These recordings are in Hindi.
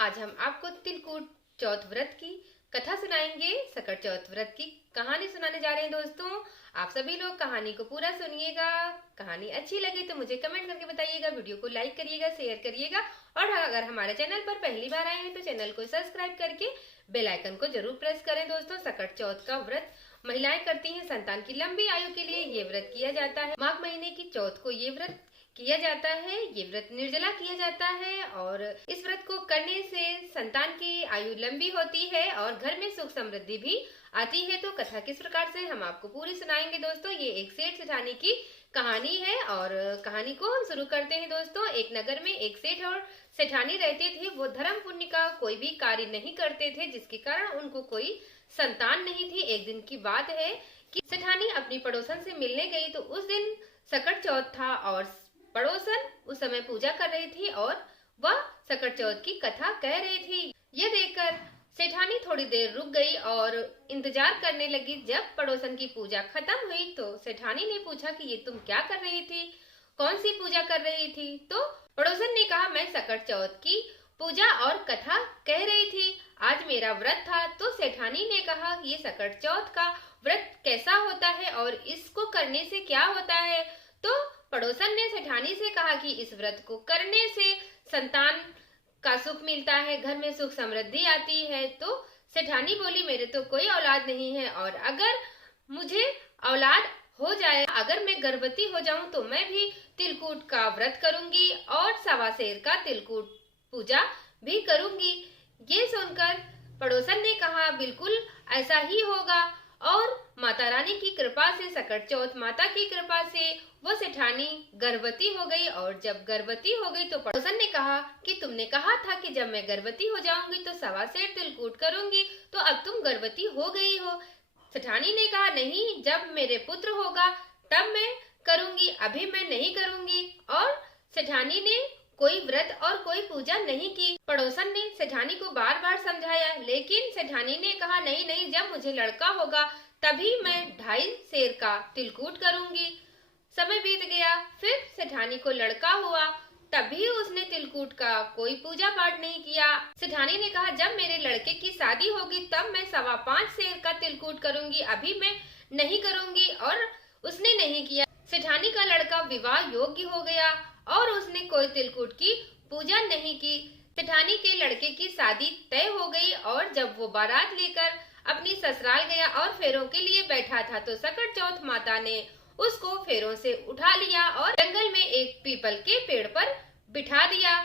आज हम आपको तिलकुट चौथ व्रत की कथा सुनाएंगे। सकट चौथ व्रत की कहानी सुनाने जा रहे हैं दोस्तों। आप सभी लोग कहानी को पूरा सुनिएगा। कहानी अच्छी लगी तो मुझे कमेंट करके बताइएगा, वीडियो को लाइक करिएगा, शेयर करिएगा और अगर हमारे चैनल पर पहली बार आए हैं तो चैनल को सब्सक्राइब करके बेल आइकन को जरूर प्रेस करें। दोस्तों, सकट चौथ का व्रत महिलाएं करती हैं। संतान की लंबी आयु के लिए ये व्रत किया जाता है। माघ महीने की चौथ को ये व्रत किया जाता है। ये व्रत निर्जला किया जाता है और इस व्रत को करने से संतान की आयु लंबी होती है और घर में सुख समृद्धि भी आती है। तो कथा किस प्रकार से हम आपको पूरी सुनाएंगे दोस्तों। ये एक सेठ सेठानी की कहानी है और कहानी को हम शुरू करते हैं दोस्तों। एक नगर में एक सेठ और सेठानी रहते थे। वो धर्म पुण्य का कोई भी कार्य नहीं करते थे, जिसके कारण उनको कोई संतान नहीं थी। एक दिन की बात है कि सेठानी अपनी पड़ोसन से मिलने गई तो उस दिन सकट चौथ था और पड़ोसन उस समय पूजा कर रही थी और वह सकट चौथ की कथा कह रही थी। यह देखकर सेठानी थोड़ी देर रुक गई और इंतजार करने लगी। जब पड़ोसन की पूजा खत्म हुई तो सेठानी ने पूछा कि ये तुम क्या कर रही थी, कौन सी पूजा कर रही थी। तो पड़ोसन ने कहा, मैं सकट चौथ की पूजा और कथा कह रही थी, आज मेरा व्रत था। तो सेठानी ने कहा, ये सकट चौथ का व्रत कैसा होता है और इसको करने से क्या होता है। तो पड़ोसन ने सेठानी से कहा कि इस व्रत को करने से संतान का सुख मिलता है, घर में सुख समृद्धि आती है। तो सेठानी बोली, मेरे तो कोई औलाद नहीं है और अगर मुझे औलाद हो जाए, अगर मैं गर्भवती हो जाऊं तो मैं भी तिलकुट का व्रत करूंगी और सवा सेर का तिलकुट पूजा भी करूंगी। ये सुनकर पड़ोसन ने कहा, बिल्कुल ऐसा ही होगा। और माता रानी की कृपा से, सकट चौथ माता की कृपा से वो सेठानी गर्भवती हो गई। और जब गर्भवती हो गई तो पड़ोसन ने कहा कि तुमने कहा था कि जब मैं गर्भवती हो जाऊंगी तो सवा सेर तिलकुट करूंगी, तो अब तुम गर्भवती हो गई हो। सेठानी ने कहा, नहीं, जब मेरे पुत्र होगा तब मैं करूंगी, अभी मैं नहीं करूंगी। और सेठानी ने कोई व्रत और कोई पूजा नहीं की। पड़ोसन ने सेठानी को बार बार समझाया, लेकिन सेठानी ने कहा, नहीं नहीं, जब मुझे लड़का होगा तभी मैं 2.5 सेर का तिलकुट करूंगी। समय बीत गया, फिर सेठानी को लड़का हुआ, तभी उसने तिलकुट का कोई पूजा पाठ नहीं किया। सेठानी ने कहा, जब मेरे लड़के की शादी होगी तब मैं 5.25 सेर का तिलकुट करूंगी, अभी मैं नहीं करूंगी। और उसने नहीं किया। सेठानी का लड़का विवाह योग्य हो गया और उसने कोई तिलकुट की पूजा नहीं की। सेठानी के लड़के की शादी तय हो गई और जब वो बारात लेकर अपनी ससुराल गया और फेरों के लिए बैठा था तो सकट चौथ माता ने उसको फेरों से उठा लिया और जंगल में एक पीपल के पेड़ पर बिठा दिया।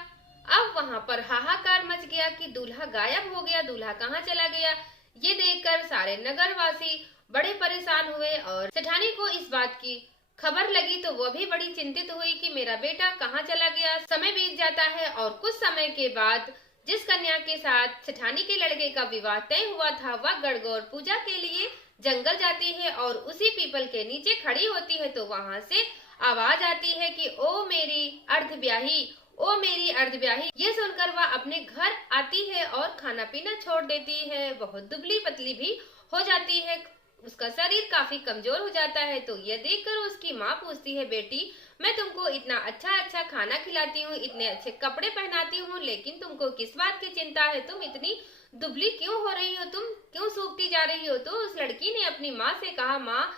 अब वहाँ पर हाहाकार मच गया कि दूल्हा गायब हो गया, दूल्हा कहाँ चला गया। ये देखकर सारे नगरवासी बड़े परेशान हुए और सेठानी को इस बात की खबर लगी तो वो भी बड़ी चिंतित हुई कि मेरा बेटा कहाँ चला गया। समय बीत जाता है और कुछ समय के बाद जिस कन्या के साथ सेठानी के लड़के का विवाह तय हुआ था वह गणगौर पूजा के लिए जंगल जाती है और उसी पीपल के नीचे खड़ी होती है तो वहाँ से आवाज आती है कि ओ मेरी अर्धब्याही, ओ मेरी अर्धब्याही। ये सुनकर वह अपने घर आती है और खाना पीना छोड़ देती है। बहुत दुबली पतली भी हो जाती है, उसका शरीर काफी कमजोर हो जाता है। तो यह देखकर उसकी माँ पूछती है, बेटी, मैं तुमको इतना अच्छा खाना खिलाती हूँ, इतने अच्छे कपड़े पहनाती हूँ, लेकिन तुमको किस बात की चिंता है, तुम इतनी दुबली क्यों हो रही हो, तुम क्यों सूखती जा रही हो। तो उस लड़की ने अपनी माँ से कहा, माँ,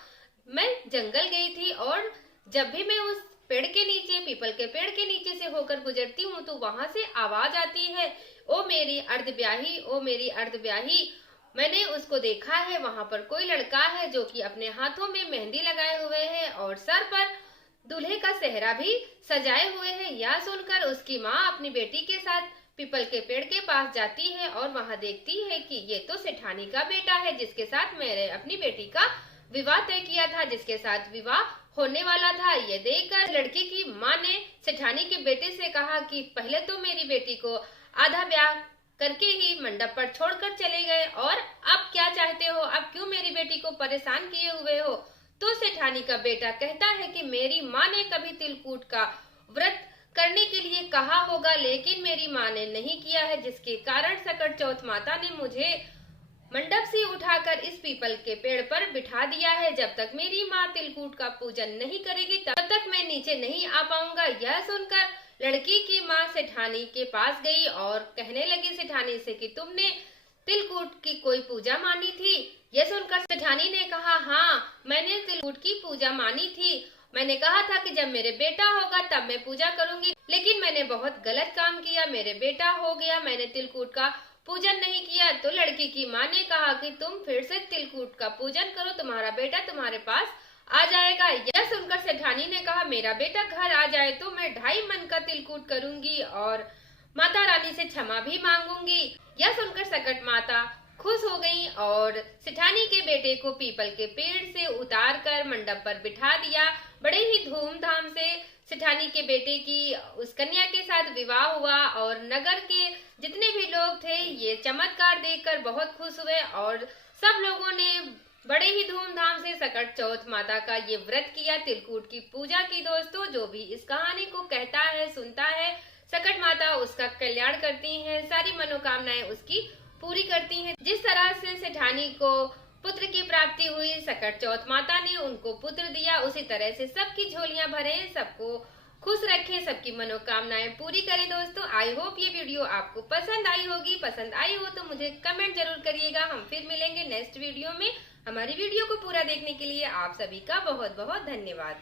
मैं जंगल गई थी और जब भी मैं उस पेड़ के नीचे, पीपल के पेड़ के नीचे से होकर गुजरती हूँ तो वहां से आवाज आती है, ओ मेरी अर्धब्याही, ओ मेरी अर्धब्याही। मैंने उसको देखा है, वहां पर कोई लड़का है जो कि अपने हाथों में मेहंदी लगाए हुए है और सर पर दूल्हे का सेहरा भी सजाए हुए है। यह सुनकर उसकी माँ अपनी बेटी के साथ पीपल के पेड़ के पास जाती है और वहां देखती है कि ये तो सेठानी का बेटा है, जिसके साथ मैंने अपनी बेटी का विवाह तय किया था, जिसके साथ विवाह होने वाला था। ये देखकर लड़की की माँ ने सेठानी के बेटे से कहा कि पहले तो मेरी बेटी को आधा ब्याह करके ही मंडप पर छोड़कर चले गए और अब क्या चाहते हो, अब क्यों मेरी बेटी को परेशान किए हुए हो। तो सेठानी का बेटा कहता है कि मेरी माँ ने कभी तिलकुट का व्रत करने के लिए कहा होगा, लेकिन मेरी माँ ने नहीं किया है, जिसके कारण सकट चौथ माता ने मुझे मंडप से उठाकर इस पीपल के पेड़ पर बिठा दिया है। जब तक मेरी माँ तिलकुट का पूजन नहीं करेगी तब तक मैं नीचे नहीं आ पाऊंगा। यह सुनकर लड़की की माँ सेठानी के पास गई और कहने लगी सेठानी से कि तुमने तिलकुट की कोई पूजा मानी थी। यह सुनकर सेठानी ने कहा, हाँ, मैंने तिलकुट की पूजा मानी थी। मैंने कहा था कि जब मेरे बेटा होगा तब मैं पूजा करूंगी, लेकिन मैंने बहुत गलत काम किया, मेरे बेटा हो गया, मैंने तिलकुट का पूजन नहीं किया। तो लड़की की माँ ने कहा कि तुम फिर से तिलकुट का पूजन करो, तुम्हारा बेटा तुम्हारे पास आ जाएगा। यह सुनकर सेठानी ने कहा, मेरा बेटा घर आ जाए तो मैं 2.5 मन का तिलकुट करूंगी और माता रानी से क्षमा भी मांगूंगी। यह सुनकर सकट माता खुश हो गई और सेठानी के बेटे को पीपल के पेड़ से उतार कर मंडप पर बिठा दिया। बड़े ही धूमधाम से सेठानी के बेटे की उस कन्या के साथ विवाह हुआ और नगर के जितने भी लोग थे ये चमत्कार देखकर बहुत खुश हुए और सब लोगों ने बड़े ही धूमधाम से सकट चौथ माता का ये व्रत किया, तिलकुट की पूजा की। दोस्तों, जो भी इस कहानी को कहता है, सुनता है, सकट माता उसका कल्याण करती हैं, सारी मनोकामनाएं उसकी पूरी करती हैं। जिस तरह से सेठानी को पुत्र की प्राप्ति हुई, सकट चौथ माता ने उनको पुत्र दिया, उसी तरह से सबकी झोलियां भरे, सबको खुश रखे, सबकी मनोकामनाएं पूरी करें। दोस्तों, आई होप ये वीडियो आपको पसंद आई होगी। पसंद आई हो तो मुझे कमेंट जरूर करिएगा। हम फिर मिलेंगे नेक्स्ट वीडियो में। हमारी वीडियो को पूरा देखने के लिए आप सभी का बहुत बहुत धन्यवाद।